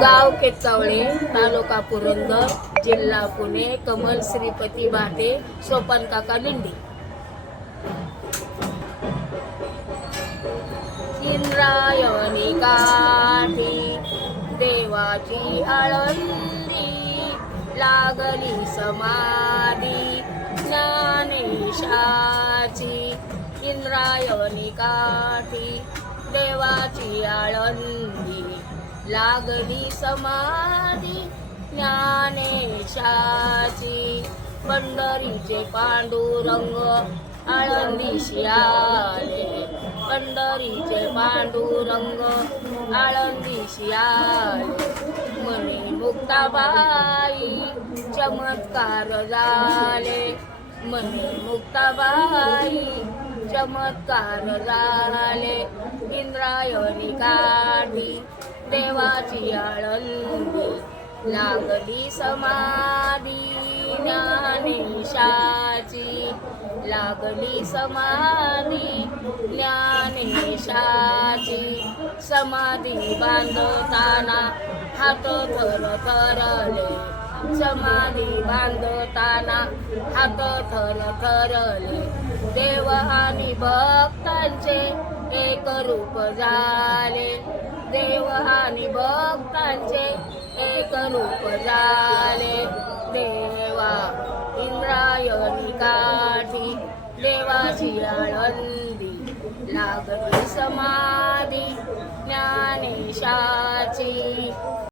गाव केतकावळे तालुका पुरंदर जिल्हा पुणे कमल श्रीपती बाटे सोपान काका लिंडे इंद्रायणी काठी देवाची आळंदी लागली समाधी ज्ञानेशाची. इंद्रायणी काठी देवाची आळंदी. लागली समाधी ज्ञानेशाची. पंढरीचे पांडुरंग आळंदीशी आले. पंढरीचे पांडुरंग आळंदीशी आले. मने मुक्ताबाई चमत्कार झाले. मने मुक्ताबाई चमत्कार झाले इंद्रायणी काठी देवाची आळंदी लागली समाधी ज्ञानेशाची. लागली समाधी ज्ञानेशाची. समाधी बांधताना हात थर थरले. समाधी बांधताना हात थर थरले. देव आणि भक्तांचे एक रूप झाले. देव आणि भक्तांचे एक रूप झाले. देवा इंद्रायणी काठी देवाची आळंदी लागली समाधी ज्ञानेशाची